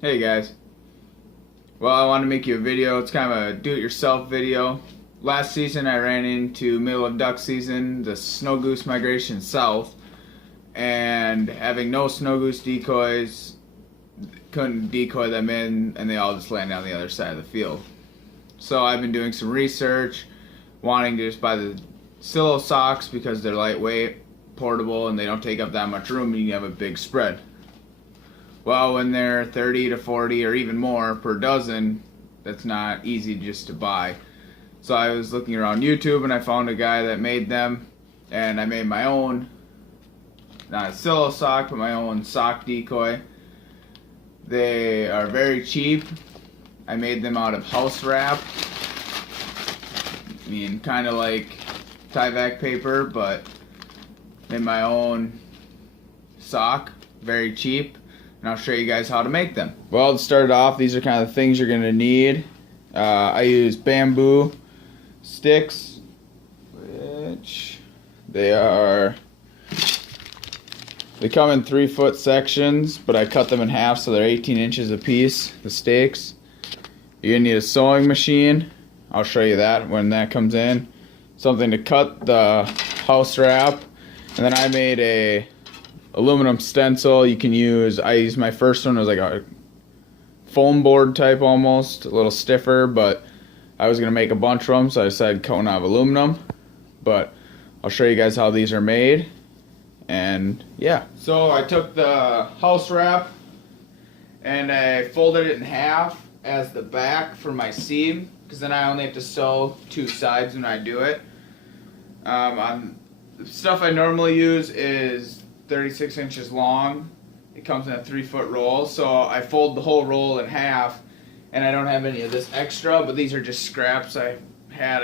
Hey guys. Well, I want to make you a video. It's kind of a do-it-yourself video. Last season I ran into middle of duck season, the snow goose migration south, and having no snow goose decoys, couldn't decoy them in, and they all just landed on the other side of the field. So I've been doing some research, wanting to just buy the silo socks because they're lightweight, portable, and they don't take up that much room, and you have a big spread. Well, when they're 30 to 40 or even more per dozen, that's not easy just to buy. So I was looking around YouTube and I found a guy that made them, and I made my own, not a silo sock, but my own sock decoy. They are very cheap. I made them out of house wrap. I mean, kind of like Tyvek paper, but made my own sock, very cheap. And I'll show you guys how to make them. Well, to start off, these are kind of the things you're going to need. I use bamboo sticks, which they come in 3-foot sections, but I cut them in half so they're 18 inches a piece, the stakes. You're going to need a sewing machine. I'll show you that when that comes in. Something to cut the house wrap. And then I made a aluminum stencil. You can use, I used my first one, it was like a foam board type almost, a little stiffer, but I was going to make a bunch of them, so I decided to cut one out of aluminum. But I'll show you guys how these are made, and yeah. So I took the house wrap and I folded it in half as the back for my seam, because then I only have to sew 2 sides when I do it. The stuff I normally use is 36 inches long. It comes in a 3-foot roll, so I fold the whole roll in half, and I don't have any of this extra, but these are just scraps I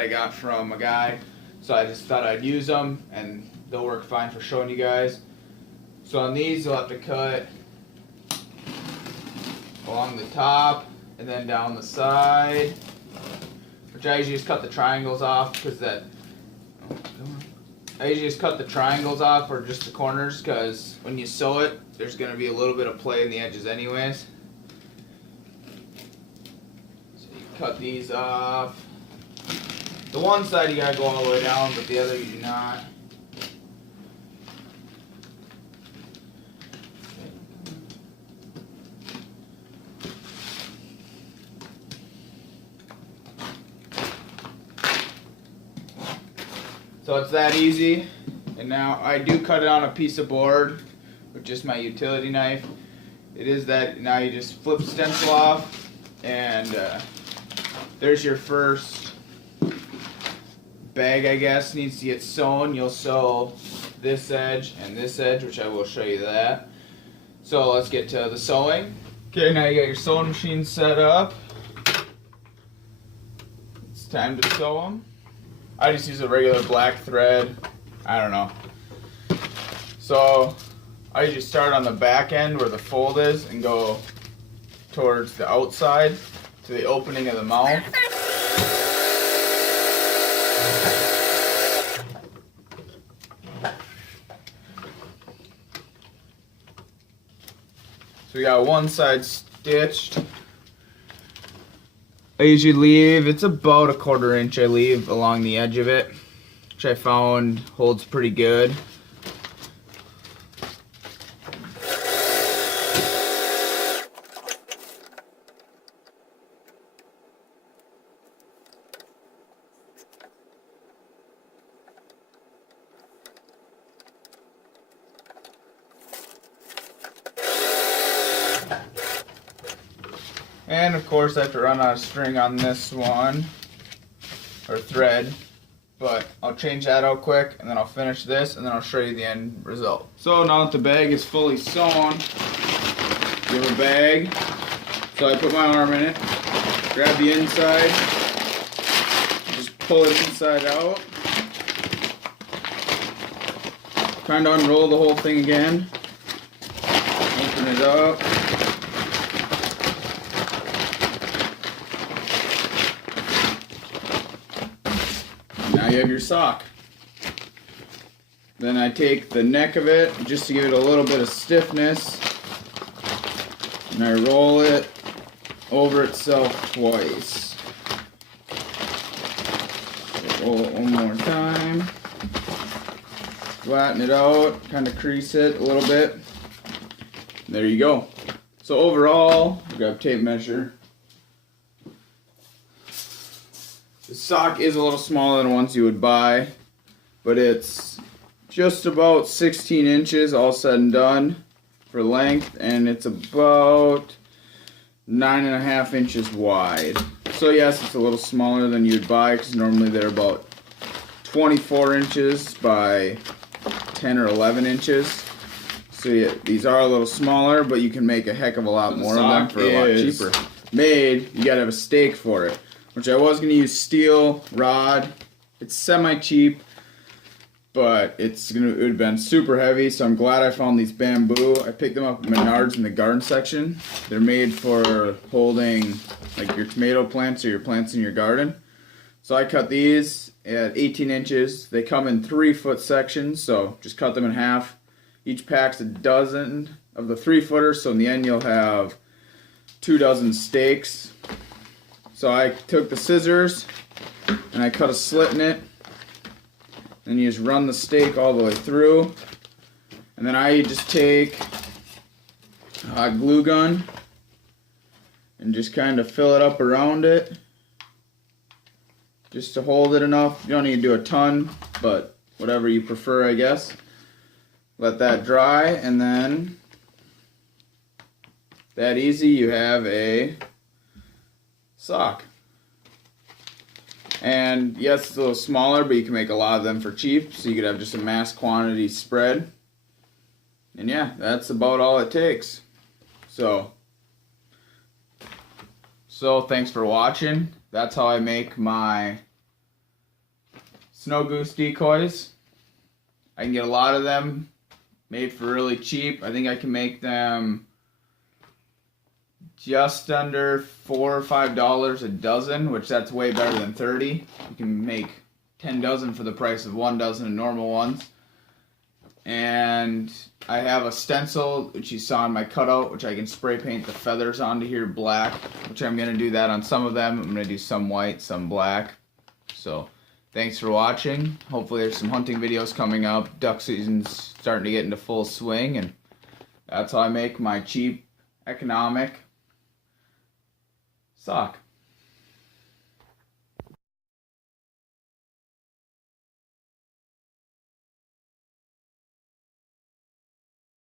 got from a guy, so I just thought I'd use them, and they'll work fine for showing you guys. So on these, you'll have to cut along the top and then down the side, which I usually just cut the triangles off because I usually just cut the triangles off or just the corners, because when you sew it, there's going to be a little bit of play in the edges anyways. So you cut these off. The one side you got to go all the way down, but the other you do not. So it's that easy, and now I do cut it on a piece of board with just my utility knife. It is that, now you just flip the stencil off, and there's your first bag, I guess, needs to get sewn. You'll sew this edge and this edge, which I will show you that. So let's get to the sewing. Okay, now you got your sewing machine set up. It's time to sew them. I just use a regular black thread. I don't know. So I usually start on the back end where the fold is and go towards the outside to the opening of the mouth. So we got one side stitched. I usually leave, it's about 1/4 inch I leave along the edge of it, which I found holds pretty good. And of course I have to run out of string on this one, or thread, but I'll change that out quick and then I'll finish this and then I'll show you the end result. So now that the bag is fully sewn, you have a bag, so I put my arm in it, grab the inside, just pull it inside out, kind of unroll the whole thing again, open it up. Now you have your sock. Then I take the neck of it just to give it a little bit of stiffness And I roll it over itself twice. Roll it one more time. Flatten it out, kind of crease it a little bit. There you go. So overall, grab tape measure. The sock is a little smaller than ones you would buy, but it's just about 16 inches all said and done for length, and it's about 9.5 inches wide. So yes, it's a little smaller than you'd buy, because normally they're about 24 inches by 10 or 11 inches. So yeah, these are a little smaller, but you can make a heck of a lot more of them for a lot cheaper. You gotta have a stake for it, which I was gonna use steel rod. It's semi-cheap, but it would have been super heavy, so I'm glad I found these bamboo. I picked them up at Menards in the garden section. They're made for holding like your tomato plants or your plants in your garden. So I cut these at 18 inches. They come in 3-foot sections, so just cut them in half. Each pack's a dozen of the 3-footers, so in the end you'll have 2 dozen stakes. So I took the scissors and I cut a slit in it. Then you just run the stake all the way through. And then I just take a glue gun and just kind of fill it up around it, just to hold it enough. You don't need to do a ton, but whatever you prefer, I guess. Let that dry, and then that easy, you have a sock. And yes, it's a little smaller, but you can make a lot of them for cheap, so you could have just a mass quantity spread. And yeah, that's about all it takes. So thanks for watching. That's how I make my snow goose decoys. I can get a lot of them made for really cheap. I think I can make them just under $4 or $5 a dozen, which that's way better than 30. You can make 10 dozen for the price of 1 dozen of normal ones. And I have a stencil, which you saw in my cutout, which I can spray paint the feathers onto here black, which I'm going to do that on some of them. I'm going to do some white, some black. So thanks for watching. Hopefully there's some hunting videos coming up. Duck season's starting to get into full swing, and that's how I make my cheap, economic sock.